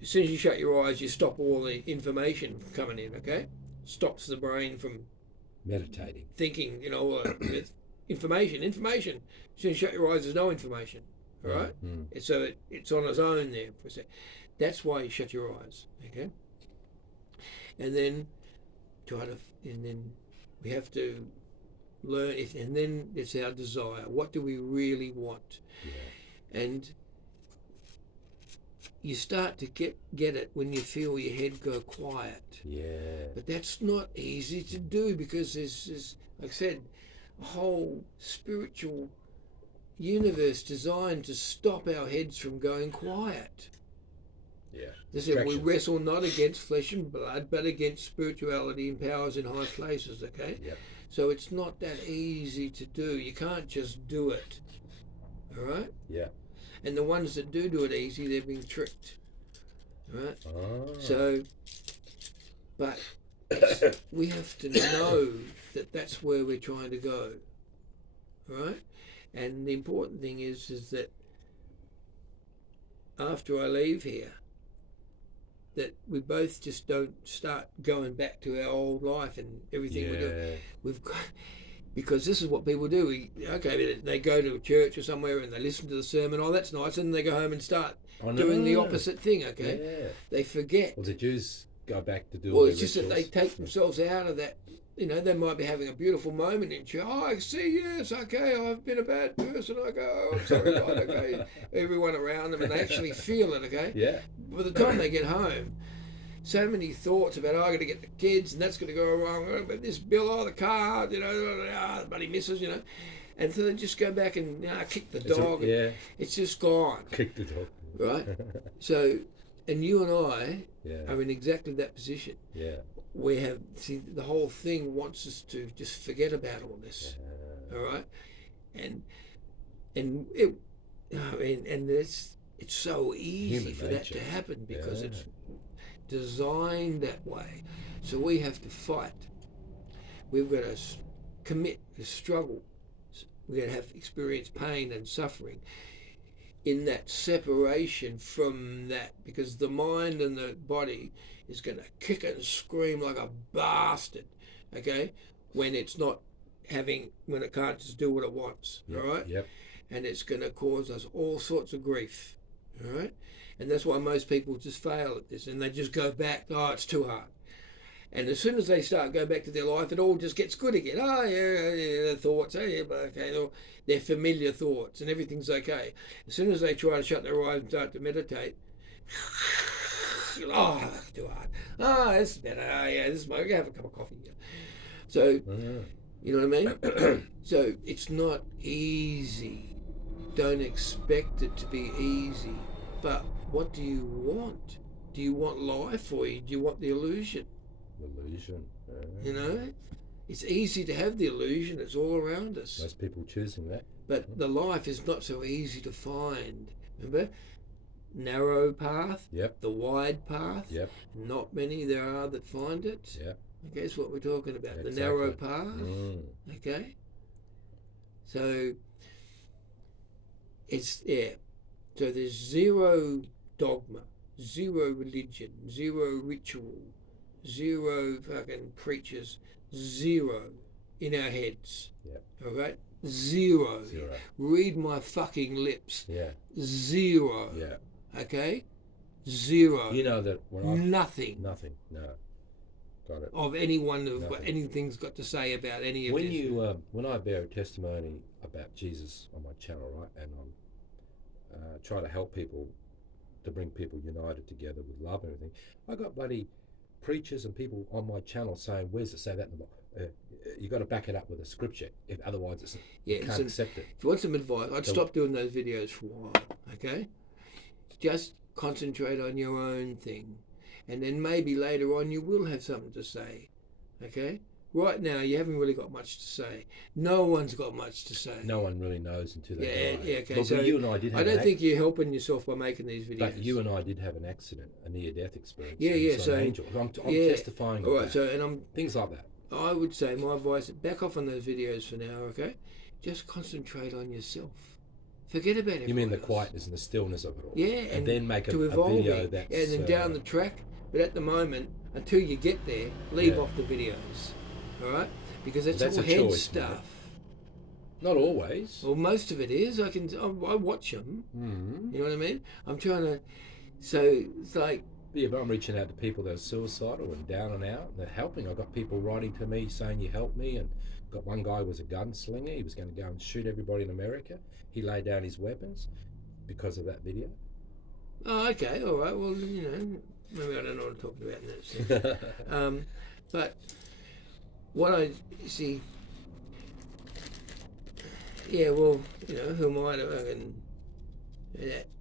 as soon as you shut your eyes, you stop all the information from coming in, okay? Stops the brain from meditating. thinking, with information. As soon as you shut your eyes, there's no information, all right? So it's on its own there for a sec. That's why you shut your eyes, okay? And then we have to learn, and then it's our desire. What do we really want? Yeah. And you start to get it when you feel your head go quiet. Yeah. But that's not easy to do, because there's, like I said, a whole spiritual universe designed to stop our heads from going quiet. Yeah. They said we wrestle not against flesh and blood, but against spirituality and powers in high places, okay? Yep. So it's not that easy to do. You can't just do it, all right? Yeah. And the ones that do it easy, they're being tricked, all right? Oh. So, but we have to know that that's where we're trying to go, all right? And the important thing is that after I leave here, that we both just don't start going back to our old life and everything we do. We've got, because this is what people do. They go to a church or somewhere and they listen to the sermon. Oh, that's nice, and they go home and start doing the opposite thing. Okay, they forget. Well, the Jews go back to do. Well, it's just that they take themselves out of that. They might be having a beautiful moment in church. Oh, I see, yes, okay, I've been a bad person. I go, oh, I'm sorry, God, okay. Everyone around them, and they actually feel it, okay? Yeah. By the time they get home, so many thoughts about, I got to get the kids, and that's going to go wrong, but this bill, the car, the buddy misses, And so they just go back and kick the dog. It's just gone. Kick the dog. Right? So, and you and I are in exactly that position. Yeah. We have, the whole thing wants us to just forget about all this, all right, and it's so easy for that to happen, because it's designed that way. So we have to fight. We've got to commit, to struggle. We're going to have to experience pain and suffering in that separation from that, because the mind and the body is going to kick and scream like a bastard, okay, when it can't just do what it wants, all right? Yep. And it's going to cause us all sorts of grief, all right? And that's why most people just fail at this, and they just go back, oh, it's too hard. And as soon as they start going back to their life, it all just gets good again. Oh, yeah, the thoughts, okay, they're familiar thoughts, and everything's okay. As soon as they try to shut their eyes and start to meditate, oh, that's too hard. Oh, this is better. Oh, yeah, this is my, have a cup of coffee. Yeah. So, you know what I mean? So it's not easy. Don't expect it to be easy. But what do you want? Do you want life, or do you want the illusion? Illusion. It's easy to have the illusion. It's all around us. Most people choosing that. But the life is not so easy to find. Remember? Narrow path, the wide path. Not many there are that find it. Okay, that's what we're talking about. Exactly. The narrow path. Okay. So so there's zero dogma, zero religion, zero ritual, zero fucking preachers, zero in our heads. All right? Zero. Read my fucking lips. Zero. Okay? Zero. You know that when Nothing. No. Got it. of anyone of what Nothing. anything's got to say about any of When this. you when I bear a testimony about Jesus on my channel, right, and I'm try to help people, to bring people united together with love and everything, I got bloody preachers and people on my channel saying, "Where's it say that in the Bible? You got to back it up with a scripture. If otherwise, you can't accept it." If you want some advice, I'd stop doing those videos for a while. Okay, just concentrate on your own thing, and then maybe later on you will have something to say. Okay. Right now, you haven't really got much to say. No one's got much to say. No one really knows until they die. Yeah, okay. But So you and I did have I don't think you're helping yourself by making these videos. But you and I did have an accident, a near-death experience. Yeah, and yeah. it's So an angel. I'm testifying. All of right. that. So, and I'm Things like that. I would say my advice: back off on those videos for now. Okay, just concentrate on yourself. Forget about it. You mean the quietness and the stillness of it all? Yeah, and then make a evolving. video that's and then down the track. But at the moment, until you get there, leave off the videos. All right, because that's all head choice, stuff. Not always. Well, most of it is. I watch them. Mm-hmm. You know what I mean? I'm trying to. So it's like. Yeah, but I'm reaching out to people that are suicidal and down and out, and they're helping. I've got people writing to me saying, "You helped me," and got one guy who was a gunslinger. He was going to go and shoot everybody in America. He laid down his weapons because of that video. Oh, okay, all right. Well, you know, maybe I don't know what I'm talking about in that sense. But what I see, yeah, well, you know, who am I to?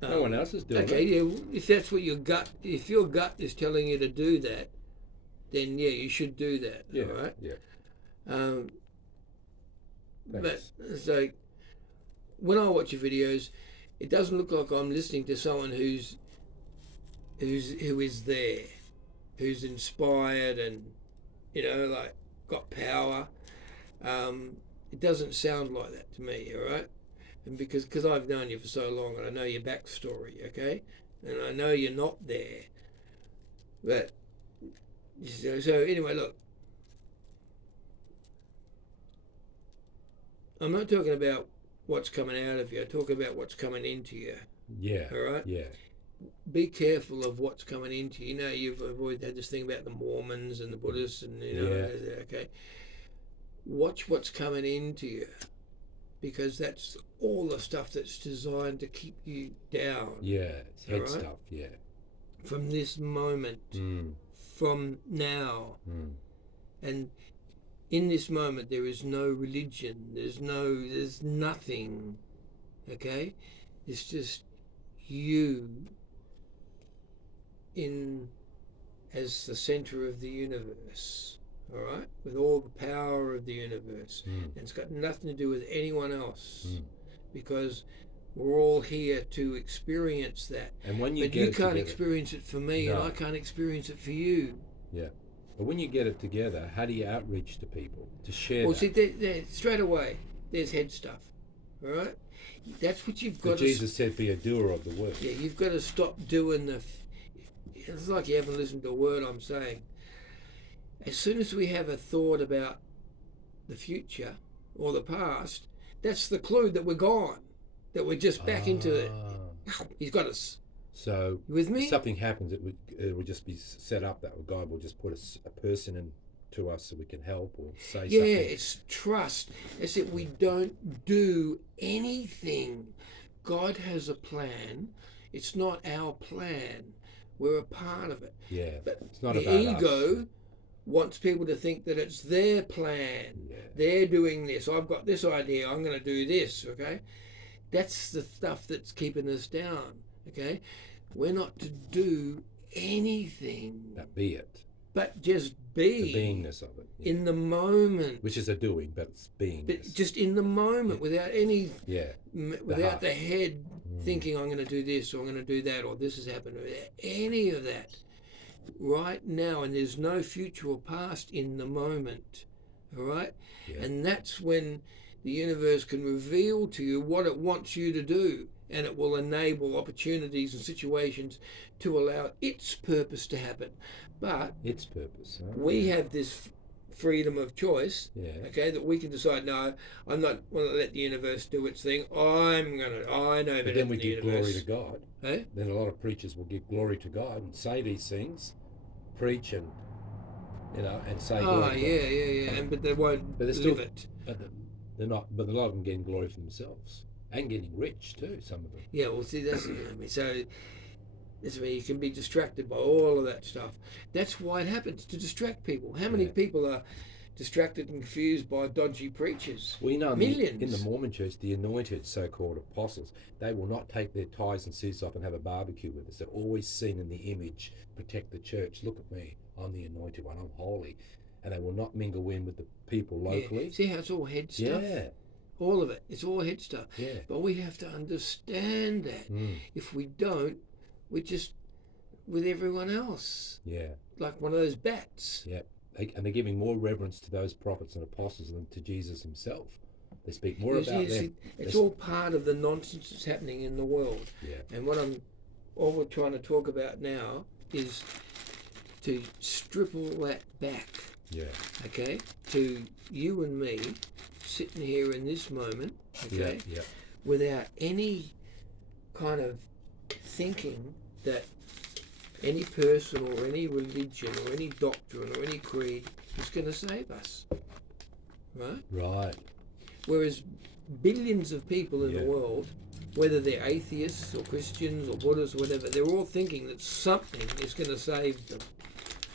No one else is doing okay, it. yeah. If that's what if your gut is telling you to do that, then yeah, you should do that. Yeah, all right. Yeah. But it's like when I watch your videos, it doesn't look like I'm listening to someone who is there, who's inspired and, you know, like got power. It doesn't sound like that to me, all right? And because I've known you for so long and I know your backstory, okay? And I know you're not there. But, so anyway, look. I'm not talking about what's coming out of you. I'm talking about what's coming into you. Yeah. All right? Yeah. Be careful of what's coming into you. You know, you've always had this thing about the Mormons and the Buddhists and, you know, okay. Watch what's coming into you, because that's all the stuff that's designed to keep you down. Yeah. It's head right? stuff. Yeah. From this moment, from now. And in this moment, there is no religion. There's nothing. Okay? It's just you as the center of the universe. All right? With all the power of the universe. And it's got nothing to do with anyone else. Because we're all here to experience that. And when you but get you it can't together, experience it for me, and I can't experience it for you. Yeah. But when you get it together, how do you outreach to people to share Well, that? see, there, straight away, there's head stuff. All right? That's what you've got But Jesus said, be a doer of the word. Yeah, you've got to stop doing it's like you haven't listened to a word I'm saying. As soon as we have a thought about the future or the past, that's the clue that we're gone, that we're just back into it. He's got us. So you with me? If something happens, it would just be set up that God will just put a person in to us so we can help or say something. Yeah, it's trust. It's that we don't do anything. God has a plan. It's not our plan. We're a part of it. Yeah, but it's not the about ego us. Wants people to think that it's their plan. Yeah. They're doing this. I've got this idea. I'm going to do this. Okay, that's the stuff that's keeping us down. Okay, we're not to do anything. That be it. But just be. The beingness of it. Yeah. In the moment. Which is a doing, but it's beingness. But just in the moment, without any. Yeah. Without the head thinking, I'm going to do this or I'm going to do that or this has happened. Without any of that. Right now, and there's no future or past in the moment. All right? Yeah. And that's when the universe can reveal to you what it wants you to do. And it will enable opportunities and situations to allow its purpose to happen. But its purpose. Huh? We have this freedom of choice, okay, that we can decide, no, I'm not going to let the universe do its thing. I know better but then we than the give universe. glory to God. Eh? Then a lot of preachers will give glory to God and say these things, preach and and say Oh, glory to God. yeah. And but they won't But they're live still, it. but they're not. But a lot of them getting glory for themselves and getting rich too. Some of them. Yeah, well, see, that's so. That's where you can be distracted by all of that stuff. That's why it happens, to distract people. How many Yeah. people are distracted and confused by dodgy preachers? We know Millions. in the Mormon church, the anointed so-called apostles, they will not take their ties and suits off and have a barbecue with us. They're always seen in the image, protect the church. Look at me, I'm the anointed one, I'm holy. And they will not mingle in with the people locally. Yeah. See how it's all head stuff? Yeah. All of it. It's all head stuff. Yeah. But we have to understand that. Mm. If we don't, we're just with everyone else. Yeah. Like one of those bats. Yeah. And they're giving more reverence to those prophets and apostles than to Jesus himself. They speak more about them. See, it's all part of the nonsense that's happening in the world. Yeah. And all we're trying to talk about now is to strip all that back. Yeah. Okay? To you and me sitting here in this moment, okay? Yeah. Without any kind of thinking that any person or any religion or any doctrine or any creed is going to save us. Right? Right. Whereas billions of people in Yeah. the world, whether they're atheists or Christians or Buddhists or whatever, they're all thinking that something is going to save them.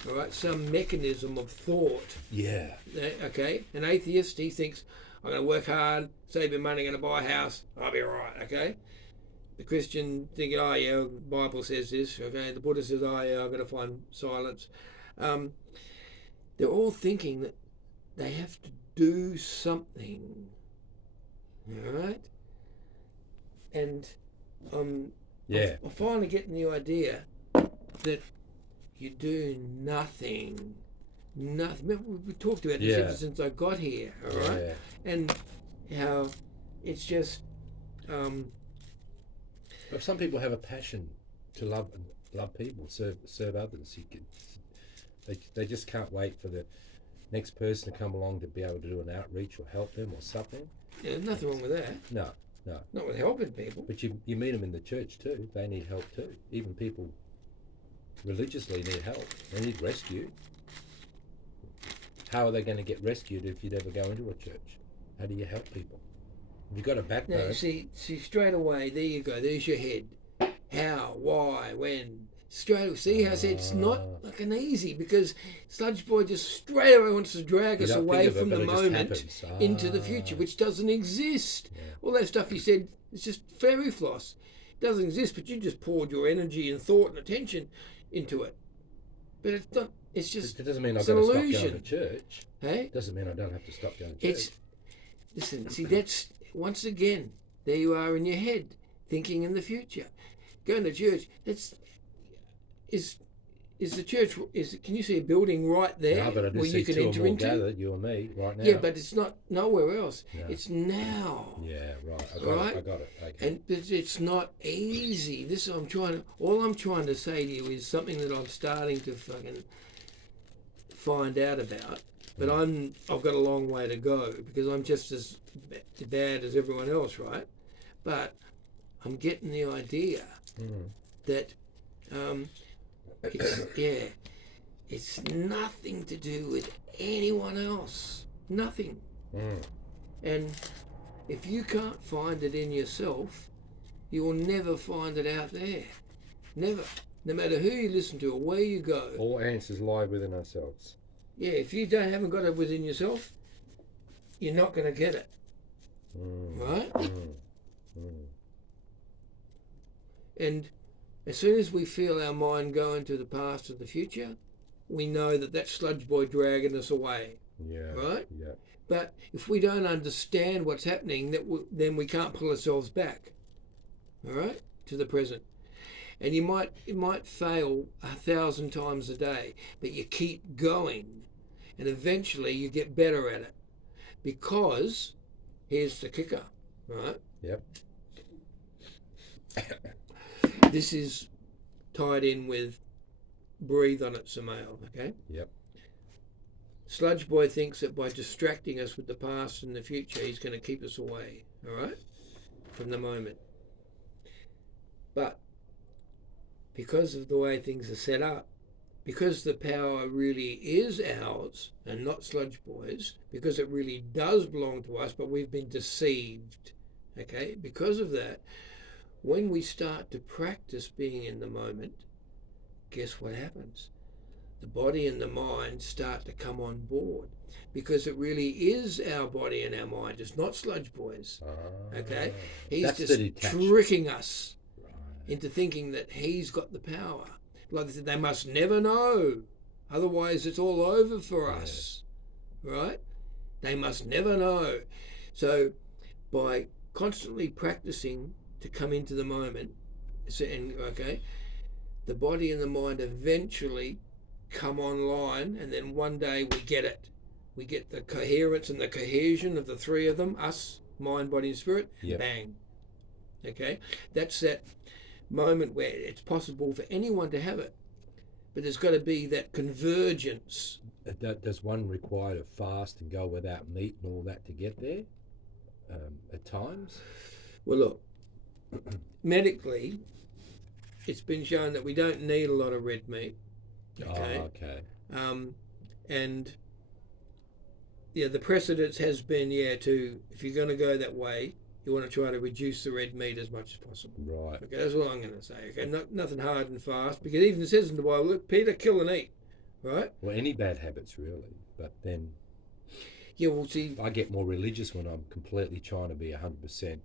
All right? Some mechanism of thought. Yeah. Okay? An atheist, he thinks, I'm going to work hard, save your money, going to buy a house, I'll be all right, okay? The Christian thinking, oh yeah, the Bible says this, okay? The Buddha says, oh yeah, I've got to find silence. They're all thinking that they have to do something, all right? And I'm finally getting the idea that you do nothing. Nothing. We talked about this ever since I got here, all right? Yeah. And how it's just... But some people have a passion to love people, serve others. They just can't wait for the next person to come along to be able to do an outreach or help them or something. Yeah, there's nothing wrong with that. No. Not with helping people. But you meet them in the church too. They need help too. Even people religiously need help. They need rescue. How are they going to get rescued if you never go into a church? How do you help people? If you've got a backbone. Now, see, straight away, there you go. There's your head. How, why, when. Straight. See how I said it's not like an easy, because Sludge Boy just straight away wants to drag us away from the moment into the future, which doesn't exist. Yeah. All that stuff you said is just fairy floss. It doesn't exist, but you just poured your energy and thought and attention into it. But it's not. It's just. It doesn't mean I've an got to stop illusion. going to church. Hey? It doesn't mean I don't have to stop going to church. Listen, see, that's, once again, there you are in your head, thinking in the future. Going to church, is the church, can you see a building right there No, but I do where see you can two or enter more into? gathered, you and me, right now. Yeah, but it's not nowhere else. No. It's now. Yeah, right. I got it. Okay. And it's not easy. All I'm trying to say to you is something that I'm starting to fucking find out about. But I've got a long way to go, because I'm just as bad as everyone else, right? But I'm getting the idea that it's nothing to do with anyone else. Nothing. And if you can't find it in yourself, you will never find it out there. Never. No matter who you listen to or where you go. All answers lie within ourselves. Yeah, if you haven't got it within yourself, you're not going to get it. Right? And as soon as we feel our mind go into the past or the future, we know that that's Sludge Boy dragging us away. Yeah. Right? Yeah. But if we don't understand what's happening, then we can't pull ourselves back. All right? To the present. And it might fail 1,000 times a day, but you keep going, and eventually you get better at it. Because here's the kicker, right? Yep. This is tied in with breathe on it, Samael, okay? Yep. Sludge Boy thinks that by distracting us with the past and the future, he's going to keep us away, all right, from the moment. But because of the way things are set up, because the power really is ours and not Sludge Boys, because it really does belong to us, but we've been deceived. Okay, because of that, when we start to practice being in the moment, guess what happens? The body and the mind start to come on board, because it really is our body and our mind. It's not Sludge Boys. Okay, he's just tricking us into thinking that he's got the power. Like I said, they must never know, otherwise it's all over for us, right? They must never know. So by constantly practicing to come into the moment, the body and the mind eventually come online, and then one day we get it. We get the coherence and the cohesion of the three of them, us, mind, body, and spirit, bang. Okay? That's that moment where it's possible for anyone to have it, but there's got to be that convergence. Does one require to fast and go without meat and all that to get there at times? Well, look, medically it's been shown that we don't need a lot of red meat. Okay. And the precedence has been to, if you're going to go that way, you want to try to reduce the red meat as much as possible. Right. Okay, that's what I'm going to say. Okay, nothing hard and fast, because even it says in the Bible, look, Peter, kill and eat. Right? Well, any bad habits really, but then. Yeah, well, see, I get more religious when I'm completely trying to be 100%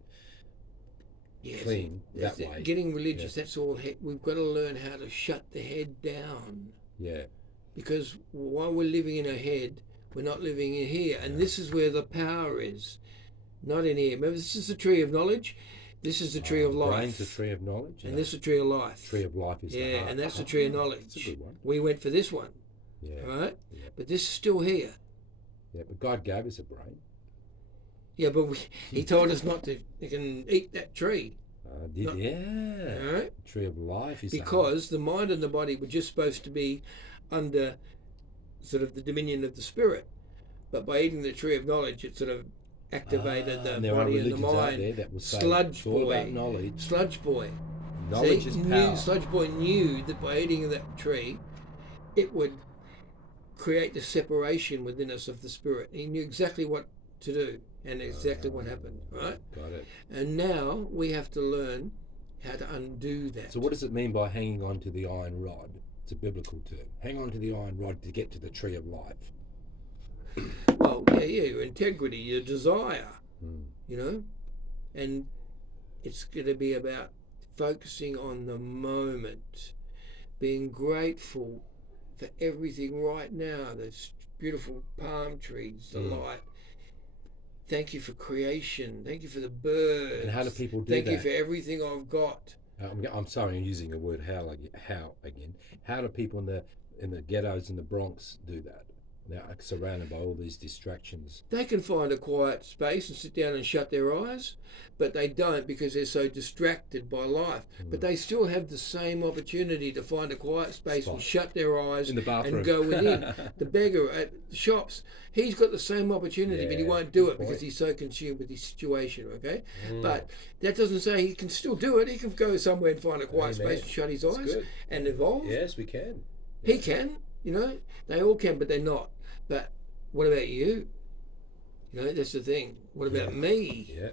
clean that way. Getting religious, that's all. We've got to learn how to shut the head down. Yeah. Because while we're living in our head, we're not living in here, and this is where the power is. Not in here. Remember, this is the tree of knowledge. This is the tree of life. Brain's the tree of knowledge. And this is the tree of life. Tree of life is the heart. And that's the tree of knowledge. That's a good one. We went for this one. Yeah. Right? Yeah. But this is still here. Yeah, but God gave us a brain. Yeah, but he told us not to eat that tree. Right? Tree of life is because the mind and the body were just supposed to be under sort of the dominion of the spirit. But by eating the tree of knowledge, it sort of activated the body and the mind. That was Sludge Boy. Knowledge. Sludge Boy. Knowledge is power. Sludge Boy knew that by eating that tree, it would create the separation within us of the spirit. He knew exactly what to do and exactly what happened, right? Got it. And now we have to learn how to undo that. So what does it mean by hanging on to the iron rod? It's a biblical term. Hang on to the iron rod to get to the tree of life. Oh, your integrity, your desire, and it's going to be about focusing on the moment, being grateful for everything right now, the beautiful palm trees, the light. Thank you for creation. Thank you for the birds. And how do people do that? Thank you for everything I've got. I'm sorry, I'm using the word how again. How do people in the ghettos in the Bronx do that? They're surrounded by all these distractions. They can find a quiet space and sit down and shut their eyes, but they don't because they're so distracted by life. But they still have the same opportunity to find a quiet space and shut their eyes in the bathroom and go within. The beggar at the shops, he's got the same opportunity, but he won't do it because he's so consumed with his situation, okay? But that doesn't say he can still do it. He can go somewhere and find a quiet space and shut his eyes and evolve. Yes, we can. He can, they all can, but they're not. But what about you? That's the thing. What about me? Yeah.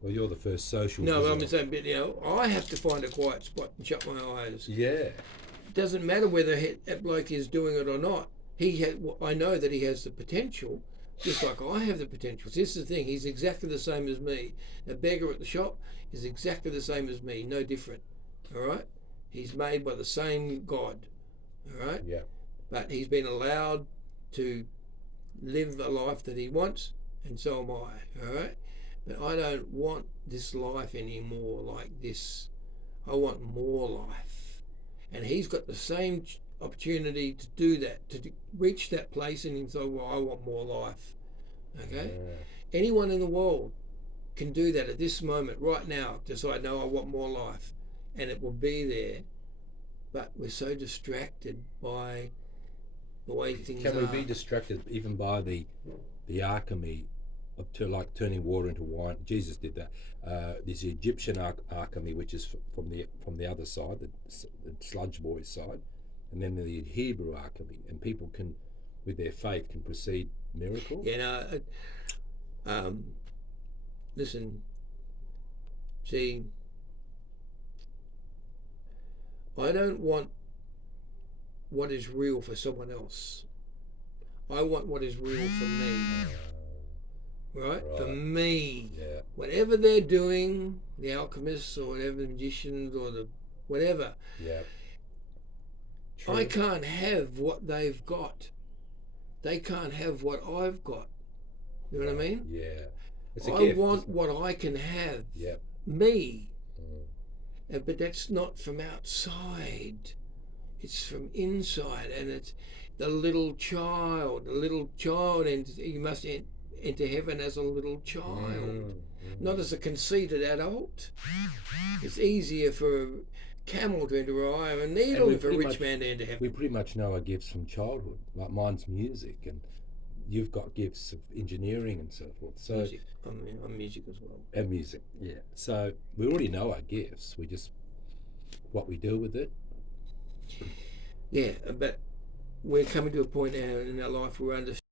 Well, you're the first social. No, but I'm saying, I have to find a quiet spot and shut my eyes. Yeah. It doesn't matter whether that bloke is doing it or not. I know that he has the potential, just like I have the potential. So this is the thing. He's exactly the same as me. The beggar at the shop is exactly the same as me, no different. All right? He's made by the same God. All right? Yeah. But he's been allowed to live the life that he wants, and so am I, all right? But I don't want this life anymore like this. I want more life. And he's got the same opportunity to do that, to reach that place, and so, I want more life, okay? Yeah. Anyone in the world can do that at this moment, right now, decide, no, I want more life, and it will be there. But we're so distracted by the way things are. Can we be distracted even by the alchemy of turning water into wine? Jesus did that. There's the Egyptian alchemy, which is from the other side, the Sludge Boys side, and then the Hebrew alchemy, and people can, with their faith, can proceed miracle. You know, listen, see, I don't want what is real for someone else. I want what is real for me. Right? For me. Yeah. Whatever they're doing, the alchemists or whatever, the magicians or the whatever. Yeah. True. I can't have what they've got. They can't have what I've got. You know what I mean? Yeah. It's a I gift, want isn't it? what I can have. Yep. Me. But that's not from outside. It's from inside, and it's the little child. The little child, and you must enter heaven as a little child, not as a conceited adult. It's easier for a camel to enter a eye of a needle than for a rich man to enter heaven. We pretty much know our gifts from childhood. Like mine's music, and you've got gifts of engineering and so forth. So music. I'm music as well. And music, yeah. So we already know our gifts. We just what we do with it. Yeah, but we're coming to a point now in our life where we're understanding